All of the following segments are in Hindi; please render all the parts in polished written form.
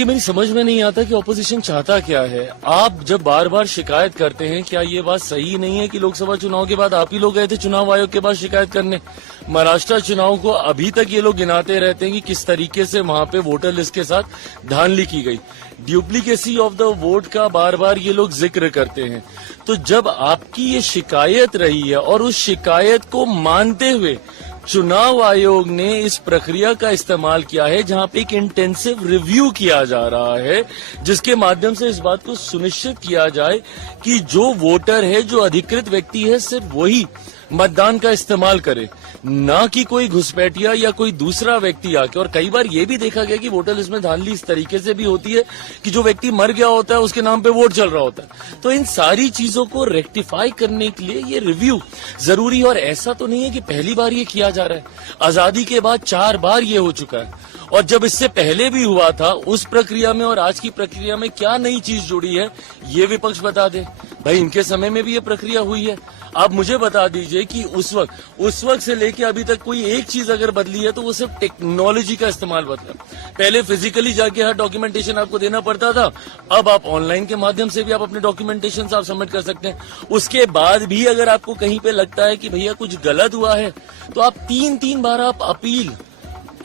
ये मेरी समझ में नहीं आता कि ऑपोजिशन चाहता क्या है। आप जब बार बार शिकायत करते हैं, क्या ये बात सही नहीं है कि लोकसभा चुनाव के बाद आप ही लोग गए थे चुनाव आयोग के पास शिकायत करने? महाराष्ट्र चुनाव को अभी तक ये लोग गिनाते रहते हैं कि किस तरीके से वहां पे वोटर लिस्ट के साथ धांधली की गई, ड्यूप्लीकेसी ऑफ द वोट का बार बार ये लोग जिक्र करते हैं। तो जब आपकी ये शिकायत रही है और उस शिकायत को मानते हुए चुनाव आयोग ने इस प्रक्रिया का इस्तेमाल किया है जहां पे एक इंटेंसिव रिव्यू किया जा रहा है, जिसके माध्यम से इस बात को सुनिश्चित किया जाए कि जो वोटर है, जो अधिकृत व्यक्ति है, सिर्फ वही मतदान का इस्तेमाल करे, ना कि कोई घुसपैठिया या कोई दूसरा व्यक्ति आके। और कई बार ये भी देखा गया कि वोटर लिस्ट में धांधली इस तरीके से भी होती है कि जो व्यक्ति मर गया होता है उसके नाम पे वोट चल रहा होता है। तो इन सारी चीजों को रेक्टिफाई करने के लिए ये रिव्यू जरूरी है। और ऐसा तो नहीं है कि पहली बार ये किया जा रहा है, आजादी के बाद 4 बार ये हो चुका है। और जब इससे पहले भी हुआ था, उस प्रक्रिया में और आज की प्रक्रिया में क्या नई चीज जुड़ी है, ये विपक्ष बता दे। भाई, इनके समय में भी ये प्रक्रिया हुई है। आप मुझे बता दीजिए कि उस वक्त से लेके अभी तक कोई एक चीज अगर बदली है तो वो सिर्फ टेक्नोलॉजी का इस्तेमाल बदला। पहले फिजिकली जाके हर डॉक्यूमेंटेशन आपको देना पड़ता था, अब आप ऑनलाइन के माध्यम से भी आप अपने डॉक्यूमेंटेशन आप सबमिट कर सकते हैं। उसके बाद भी अगर आपको कहीं पे लगता है कि भैया कुछ गलत हुआ है, तो आप 3 बार आप अपील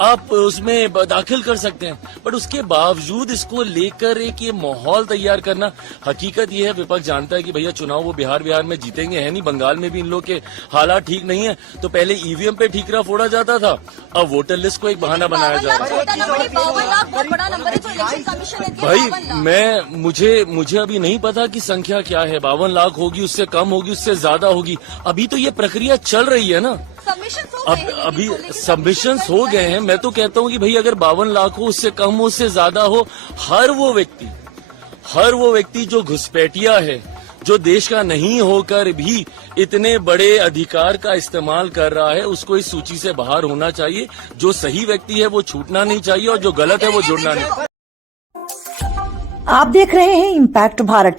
आप उसमें दाखिल कर सकते हैं। बट उसके बावजूद इसको लेकर एक ये माहौल तैयार करना, हकीकत ये है विपक्ष जानता है कि भैया चुनाव वो बिहार में जीतेंगे है नहीं, बंगाल में भी इन लोग के हालात ठीक नहीं है। तो पहले ईवीएम पे ठीकरा फोड़ा जाता था, अब वोटर लिस्ट को एक बहाना बनाया जा रहा है। भाई, मुझे अभी नहीं पता कि संख्या क्या है, 52 लाख होगी, उससे कम होगी, उससे ज्यादा होगी। अभी तो ये प्रक्रिया चल रही है ना, अभी सबमिशंस हो गए हैं। मैं तो कहता हूं कि भाई अगर 52 लाख हो, उससे कम हो, उससे ज्यादा हो, हर वो व्यक्ति जो घुसपैठिया है, जो देश का नहीं होकर भी इतने बड़े अधिकार का इस्तेमाल कर रहा है, उसको इस सूची से बाहर होना चाहिए। जो सही व्यक्ति है वो छूटना नहीं चाहिए और जो गलत है वो जुड़ना नहीं। आप देख रहे हैं इम्पैक्ट भारत।